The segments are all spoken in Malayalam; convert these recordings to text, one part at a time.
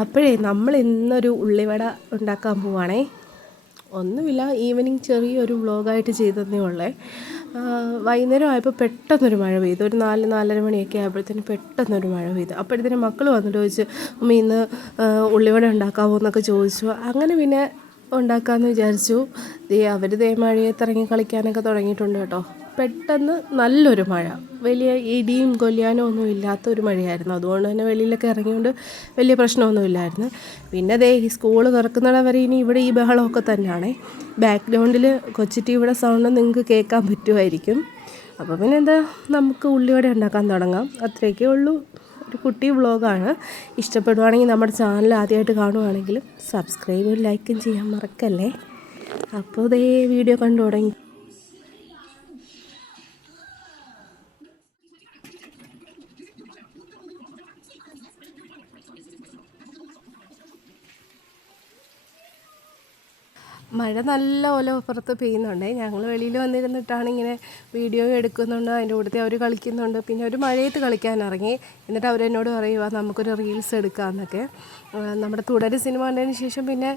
അപ്പോഴേ നമ്മൾ ഇന്നൊരു ഉള്ളിവട ഉണ്ടാക്കാൻ പോവാണേ. ഒന്നുമില്ല, ഈവനിങ് ചെറിയൊരു വ്ളോഗായിട്ട് ചെയ്തതേ ഉള്ളേ. വൈകുന്നേരം ആയപ്പോൾ പെട്ടെന്നൊരു മഴ പെയ്തു. ഒരു 4-4:30 മണിയൊക്കെ ആയപ്പോഴത്തേന് പെട്ടെന്നൊരു മഴ പെയ്തു. അപ്പോഴത്തേനും മക്കൾ വന്നിട്ട് ചോദിച്ചു, അമ്മ ഇന്ന് ഉള്ളിവട ഉണ്ടാക്കാമോ എന്നൊക്കെ ചോദിച്ചു. അങ്ങനെ പിന്നെ ഉണ്ടാക്കാമെന്ന് വിചാരിച്ചു. അവർ മഴയത്തിറങ്ങി കളിക്കാനൊക്കെ തുടങ്ങിയിട്ടുണ്ട് കേട്ടോ. പെട്ടെന്ന് നല്ലൊരു മഴ, വലിയ ഇടിയും കൊല്ലിയാനും ഒന്നും ഇല്ലാത്തൊരു മഴയായിരുന്നു. അതുകൊണ്ട് തന്നെ വെളിയിലൊക്കെ ഇറങ്ങിയോണ്ട് വലിയ പ്രശ്നമൊന്നുമില്ലായിരുന്നു. പിന്നെ ഈ സ്കൂൾ തുറക്കുന്നിടം വരെ ഇനി ഇവിടെ ഈ ബഹളമൊക്കെ തന്നെയാണേ. ബാക്ക്ഗ്രൗണ്ടിൽ കൊച്ചു ടിവിയുടെ സൗണ്ട് നിങ്ങൾക്ക് കേൾക്കാൻ പറ്റുമായിരിക്കും. അപ്പോൾ പിന്നെ നമുക്ക് ഉള്ളിവട ഉണ്ടാക്കാൻ തുടങ്ങാം. അത്രയൊക്കെ ഉള്ളൂ. ഒരു കുട്ടി വ്ളോഗാണ്. ഇഷ്ടപ്പെടുവാണെങ്കിൽ നമ്മുടെ ചാനൽ ആദ്യമായിട്ട് കാണുവാണെങ്കിൽ സബ്സ്ക്രൈബും ലൈക്കും ചെയ്യാൻ മറക്കല്ലേ. അപ്പോൾ വീഡിയോ കണ്ടു തുടങ്ങി. മഴ നല്ല പുറത്ത് പെയ്യുന്നുണ്ട്. ഞങ്ങൾ വെളിയിൽ വന്നിരുന്നിട്ടാണ് ഇങ്ങനെ വീഡിയോ എടുക്കുന്നുണ്ട്. അതിൻ്റെ കൂട്ടത്തിൽ അവർ കളിക്കുന്നുണ്ട്. പിന്നെ ഒരു മഴയത്ത് കളിക്കാൻ ഇറങ്ങി. എന്നിട്ട് അവരെന്നോട് പറയുക നമുക്കൊരു റീൽസ് എടുക്കാമെന്നൊക്കെ. നമ്മുടെ തുടര് സിനിമ കണ്ടതിന് ശേഷം പിന്നെ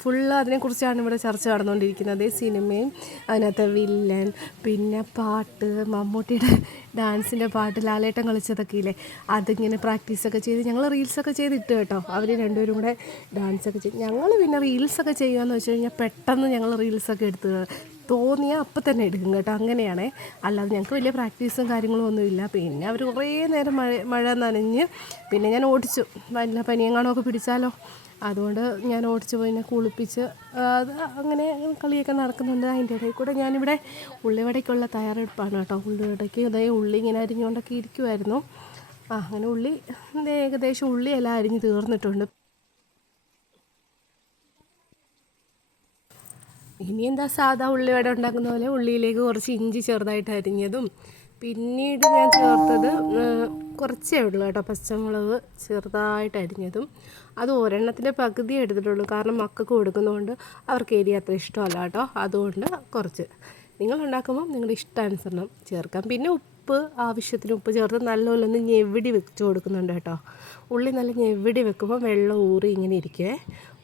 ഫുള്ള് അതിനെക്കുറിച്ചാണ് ഇവിടെ ചർച്ച നടന്നുകൊണ്ടിരിക്കുന്നത്. സിനിമയും അതിനകത്തെ വില്ലൻ, പിന്നെ പാട്ട്, മമ്മൂട്ടിയുടെ ഡാൻസിൻ്റെ പാട്ട്, ലാലേട്ടൻ കളിച്ചതൊക്കെ ഇല്ലേ, അതിങ്ങനെ പ്രാക്ടീസൊക്കെ ചെയ്ത് ഞങ്ങൾ റീൽസൊക്കെ ചെയ്തിട്ട് കേട്ടോ. അവർ രണ്ടുപേരും കൂടെ ഡാൻസൊക്കെ ചെയ്ത്. ഞങ്ങൾ പിന്നെ റീൽസൊക്കെ ചെയ്യുകയെന്ന് വെച്ച് കഴിഞ്ഞാൽ പെട്ടെന്ന് ഞങ്ങൾ റീൽസൊക്കെ എടുത്ത് തോന്നിയാൽ അപ്പം തന്നെ എടുക്കും കേട്ടോ. അങ്ങനെയാണേ. അല്ലാതെ ഞങ്ങൾക്ക് വലിയ പ്രാക്ടീസും കാര്യങ്ങളും ഒന്നുമില്ല. പിന്നെ അവർ കുറേ നേരം മഴ നനഞ്ഞ് പിന്നെ ഞാൻ ഓടിച്ചു. വല്ല പനിയെങ്ങാണമൊക്കെ പിടിച്ചാലോ, അതുകൊണ്ട് ഞാൻ ഓടിച്ച് പോയി കുളിപ്പിച്ച് അത് അങ്ങനെ കളിയൊക്കെ നടക്കുന്നുണ്ട്. അതിൻ്റെ ഇടയിൽ കൂടെ ഞാനിവിടെ ഉള്ളിവടയ്ക്കുള്ള തയ്യാറെടുപ്പാണ് കേട്ടോ. ഉള്ളിവടയ്ക്ക് ഉള്ളി ഇങ്ങനെ അരിഞ്ഞുകൊണ്ടൊക്കെ ഇരിക്കുമായിരുന്നു. അങ്ങനെ ഉള്ളി ഏകദേശം ഉള്ളിയെല്ലാം അരിഞ്ഞ് തീർന്നിട്ടുണ്ട്. ഇനി സാധാ ഉള്ളിവട ഉണ്ടാക്കുന്ന പോലെ ഉള്ളിയിലേക്ക് കുറച്ച് ഇഞ്ചി ചെറുതായിട്ട് അരിഞ്ഞതും, പിന്നീട് ഞാൻ ചേർത്തത് കുറച്ചേ ഉള്ളൂ കേട്ടോ, പച്ചമുളക് ചെറുതായിട്ട് അരിഞ്ഞതും. അത് ഒരെണ്ണത്തിൻ്റെ പകുതി എടുത്തിട്ടുള്ളൂ. കാരണം മക്കൾക്ക് കൊടുക്കുന്നതുകൊണ്ട് അവർക്ക് എരി അത്ര ഇഷ്ടമല്ല കേട്ടോ. അതുകൊണ്ട് കുറച്ച് നിങ്ങളുണ്ടാക്കുമ്പോൾ നിങ്ങളുടെ ഇഷ്ടാനുസരണം ചേർക്കാം. പിന്നെ ഉപ്പ്, ആവശ്യത്തിന് ഉപ്പ് ചേർത്ത് നല്ലപോലെ ഒന്ന് ഞെവിടി വെച്ച് കൊടുക്കുന്നുണ്ട് കേട്ടോ. ഉള്ളി നല്ല ഞെവിടി വെക്കുമ്പോൾ വെള്ളം ഊറി ഇങ്ങനെ ഇരിക്കുവേ.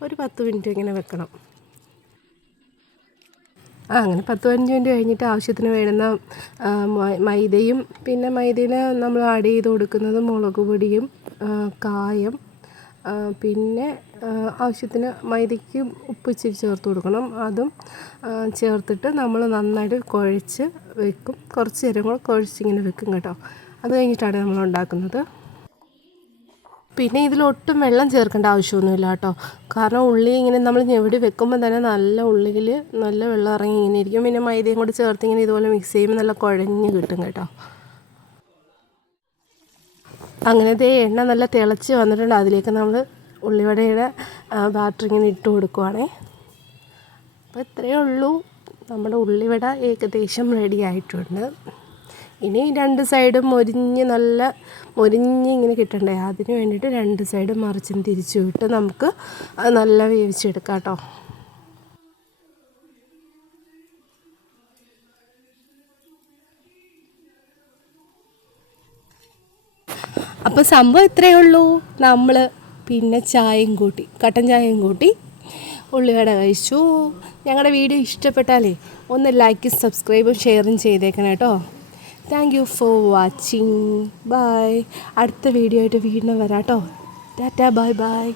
ഒരു 10 മിനിറ്റ് ഇങ്ങനെ വെക്കണം. അങ്ങനെ 10-15 മിനിറ്റ് കഴിഞ്ഞിട്ട് ആവശ്യത്തിന് വേണ്ടുന്ന മൈദയും, പിന്നെ മൈദയിൽ നമ്മൾ ആഡ് ചെയ്ത് കൊടുക്കുന്നത് മുളക് പൊടിയും, കായം, പിന്നെ ആവശ്യത്തിന് മൈദയ്ക്ക് ഉപ്പ് ഇച്ചിരി ചേർത്ത് കൊടുക്കണം. അതും ചേർത്തിട്ട് നമ്മൾ നന്നായിട്ട് കുഴച്ച് വെക്കും. കുറച്ച് നേരം കൂടെ കുഴച്ചിങ്ങനെ വെക്കും കേട്ടോ. അത് കഴിഞ്ഞിട്ടാണ് നമ്മൾ ഉണ്ടാക്കുന്നത്. പിന്നെ ഇതിലൊട്ടും വെള്ളം ചേർക്കേണ്ട ആവശ്യമൊന്നുമില്ല കേട്ടോ. കാരണം ഉള്ളി ഇങ്ങനെ നമ്മൾ ഞെവിടി വെക്കുമ്പോൾ തന്നെ നല്ല ഉള്ളിയിൽ നല്ല വെള്ളം ഇറങ്ങി ഇങ്ങനെ ഇരിക്കും. പിന്നെ മൈദയും കൂടി ചേർത്ത് ഇങ്ങനെ ഇതുപോലെ മിക്സ് ചെയ്യുമ്പോൾ നല്ല കുഴഞ്ഞ് കിട്ടും കേട്ടോ. അങ്ങനെ എണ്ണ നല്ല തിളച്ച് വന്നിട്ടുണ്ട്. അതിലേക്ക് നമ്മൾ ഉള്ളിവടയുടെ ബാറ്റർ ഇങ്ങനെ ഇട്ട് കൊടുക്കുവാണേ. അപ്പോൾ ഇത്രയേ ഉള്ളൂ. നമ്മുടെ ഉള്ളിവട ഏകദേശം റെഡി ആയിട്ടുണ്ട്. ഇനി 2 സൈഡും മൊരിഞ്ഞ് ഇങ്ങനെ കിട്ടണ്ടേ, അതിന് വേണ്ടിയിട്ട് 2 സൈഡും മറിച്ചും തിരിച്ചു വിട്ട് നമുക്ക് അത് നല്ല വേവിച്ചെടുക്കാം കേട്ടോ. അപ്പോൾ സംഭവം ഇത്രയേ ഉള്ളൂ. നമ്മൾ പിന്നെ ചായയും കൂട്ടി, കട്ടൻ ചായയും കൂട്ടി ഉള്ളിവട കഴിച്ചു. ഞങ്ങളുടെ വീഡിയോ ഇഷ്ടപ്പെട്ടാലേ ഒന്ന് ലൈക്കും സബ്സ്ക്രൈബും ഷെയറും ചെയ്തേക്കണം കേട്ടോ. Thank you for watching. Bye. അടുത്ത വീഡിയോ ആയിട്ട് വീണ്ടും വരാം കേട്ടോ. ടാറ്റാ, ബൈ ബൈ.